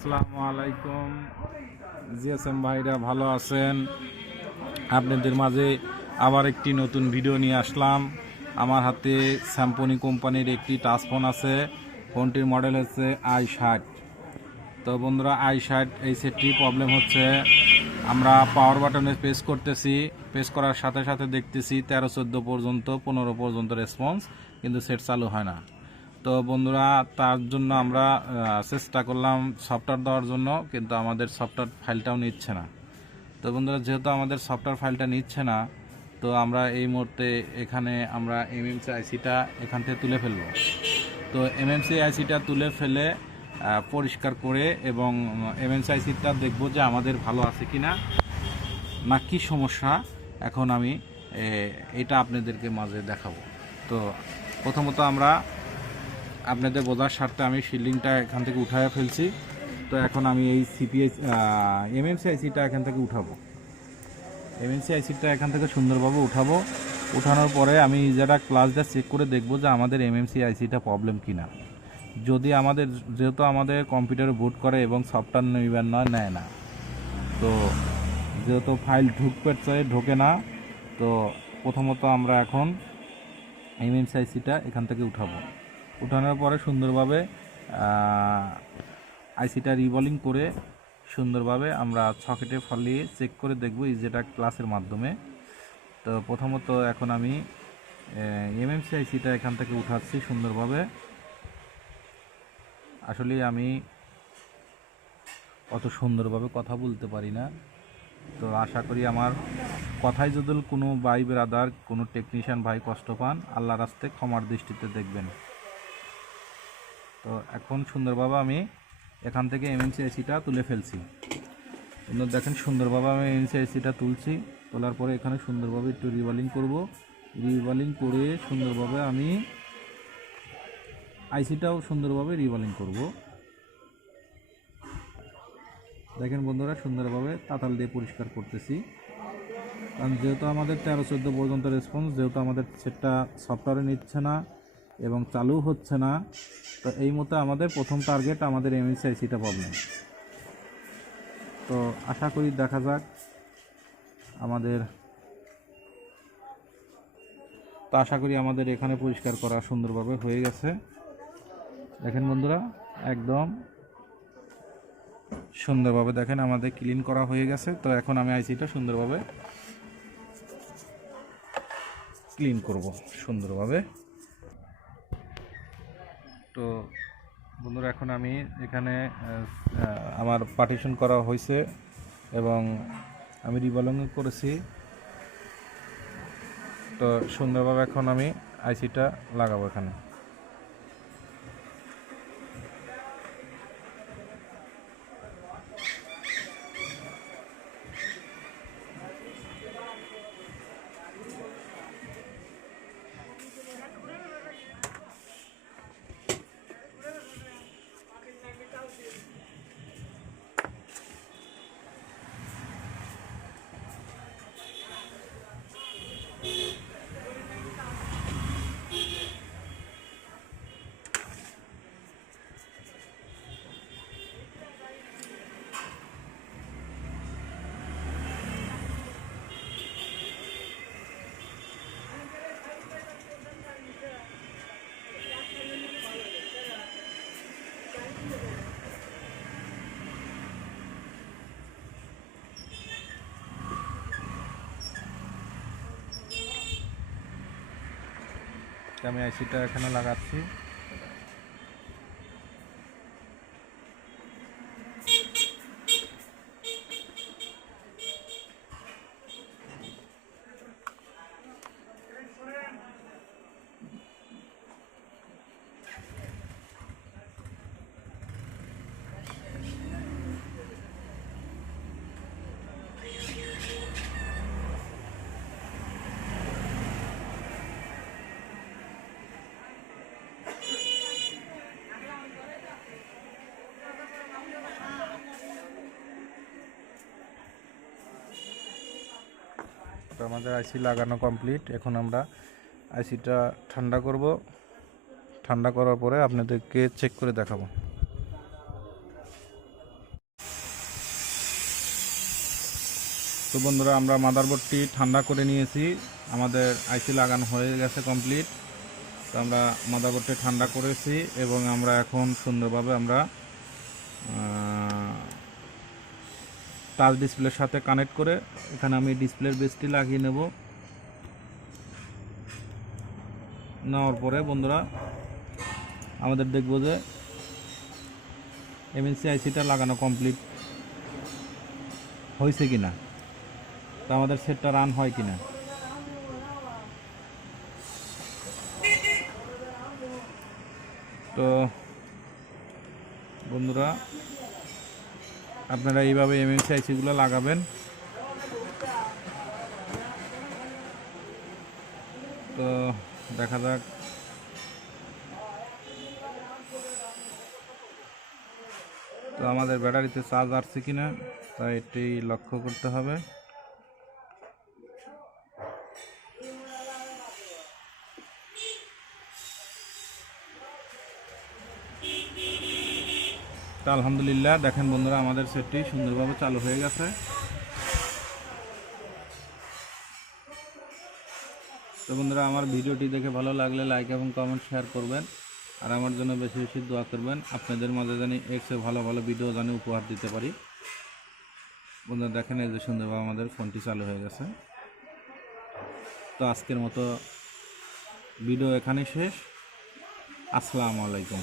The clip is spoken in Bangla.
আসসালামু আলাইকুম জিএসএম ভাইরা ভালো আছেন? আপনাদের মাঝে আবার একটি নতুন ভিডিও নিয়ে আসলাম। আমার হাতে স্যাম্পনি কোম্পানির একটি টাচ ফোন আছে। ফোনটির মডেল হচ্ছে i60। তো বন্ধুরা, i60 এই সেটটি প্রবলেম হচ্ছে, আমরা পাওয়ার বাটনে প্রেস করতেছি, প্রেস করার সাথে সাথে দেখতেছি 13-14 পর্যন্ত 15 পর্যন্ত রেসপন্স, কিন্তু সেট চালু হয় না। তো বন্ধুরা, তার জন্য আমরা চেষ্টা করলাম সফটওয়্যার দেওয়ার জন্য, কিন্তু আমাদের সফটওয়্যার ফাইলটাও নিচ্ছে না। তো বন্ধুরা, যেহেতু আমাদের সফটওয়্যার ফাইলটা নিচ্ছে না, তো আমরা এই মুহূর্তে এখানে আমরা এমএমসি আইসিটা এখান থেকে তুলে ফেলব। তো এমএমসি আইসিটা তুলে ফেলে পরিষ্কার করে এবং এমএমসি আইসিটা দেখব যে আমাদের ভালো আছে কিনা, না কি সমস্যা। এখন আমি এটা আপনাদেরকে মাঝে দেখাবো। তো প্রথমত আমরা আপনাদের বোঝার স্বার্থে আমি শিল্ডিংটা এখান থেকে উঠায় ফেলছি। তো এখন আমি এই এমএমসি আইসিটা এখান থেকে উঠাবো। এমএমসি আইসিটা এখান থেকে সুন্দরভাবে উঠাবো। উঠানোর পরে আমি যারা ক্লাসটা চেক করে দেখব যে আমাদের এমএমসি আইসিটা প্রবলেম কিনা। যদি আমাদের, যেহেতু আমাদের কম্পিউটারে বুট করে এবং সফটওয়্যার নিবেন নেয় না, তো যেহেতু ফাইল ঢোকে না, তো প্রথমত আমরা এখন এমএমসি আইসিটা এখান থেকে উঠাবো। উঠানোর পরে সুন্দরভাবে আইসিটা রিবলিং করে সুন্দরভাবে আমরা সকেটে ফলিয়ে চেক করে দেখব যেটা ক্লাসের মাধ্যমে। তো প্রথমত এখন আমি এমএমসি আইসিটা এখান থেকে উঠাচ্ছি সুন্দরভাবে। আসলে আমি অত সুন্দরভাবে কথা বলতে পারি না, তো আশা করি আমার কথায় যদি কোনো ভাই ব্রাদার, কোনো টেকনিশিয়ান ভাই কষ্ট পান, আল্লাহর রাস্তে ক্ষমার দৃষ্টিতে দেখবেন। তো এখন সুন্দরভাবে আমি এখান থেকে এমএমসি আইসিটা তুলে ফেলছি। দেখেন সুন্দরভাবে আমি এমএমসি আইসিটা তুলছি। তোলার পরে এখানে সুন্দরভাবে একটু রিবলিং করব। রিবলিং করে সুন্দরভাবে আমি আইসিটাও সুন্দরভাবে রিবলিং করব। দেখেন বন্ধুরা, সুন্দরভাবে তাতাল দিয়ে পরিষ্কার করতেছি, কারণ যেহেতু আমাদের 13-14 পর্যন্ত রেসপন্স, যেহেতু আমাদের সেটটা সফটওয়্যারে নিচ্ছে না এবং চালু হচ্ছে না, তো এই মতো আমাদের প্রথম টার্গেট আমাদের এমএমসি আইসিটা প্রবলেম। তো আশা করি দেখা যাক আমাদের এখানে পরিষ্কার করা সুন্দরভাবে হয়ে গেছে। দেখেন বন্ধুরা, একদম সুন্দরভাবে দেখেন আমাদের ক্লিন করা হয়ে গেছে। তো এখন আমি আইসিটা সুন্দরভাবে ক্লিন করব সুন্দরভাবে। তো বন্ধুরা, এখন আমি এখানে আমার পার্টিশন করা হয়েছে এবং আমি রিবলিং করেছি। তো সুন্দরভাবে এখন আমি আইসিটা লাগাবো এখানে। আমি আইসিটা এখানে লাগাচ্ছি। তো আমাদের আইসি লাগানো কমপ্লিট। এখন আমরা আইসিটা ঠান্ডা করব। ঠান্ডা করার পরে আপনাদেরকে চেক করে দেখাবো। তো বন্ধুরা, আমরা মাদারবোর্ডটি ঠান্ডা করে নিয়েছি, আমাদের আইসি লাগানো হয়ে গেছে কমপ্লিট। তো আমরা মাদারবোর্ডটি ঠান্ডা করেছি এবং আমরা এখন সুন্দরভাবে আমরা টাচ ডিসপ্লের সাথে কানেক্ট করে এখানে আমি ডিসপ্লের বেসটি লাগিয়ে নেওয়ার পরে বন্ধুরা আমাদের দেখব যে এমএনসি আইসিটা লাগানো কমপ্লিট হয়েছে কিনা, তো আমাদের সেটটা রান হয় কিনা। তো বন্ধুরা, আপনারা এইভাবে এমএনসি আইসিগুলো লাগাবেন। তো দেখা যাক তো আমাদের ব্যাটারিতে চার্জ আসছে কিনা, তাই এটি লক্ষ্য করতে হবে। তো আলহামদুলিল্লাহ, দেখেন বন্ধুরা, আমাদের সেটটি সুন্দরভাবে চালু হয়ে গেছে। তো বন্ধুরা, আমার ভিডিওটি দেখে ভালো লাগলে লাইক এবং কমেন্ট শেয়ার করবেন, আর আমার জন্য বেশি বেশি দোয়া করবেন। আপনাদের মাঝে জানি এর চেয়ে ভালো ভালো ভিডিও জানি উপহার দিতে পারি। বন্ধুরা দেখেন, এই যে সুন্দরভাবে আমাদের ফোনটি চালু হয়ে গেছে। তো আজকের মতো ভিডিও এখানেই শেষ। আসসালামু আলাইকুম।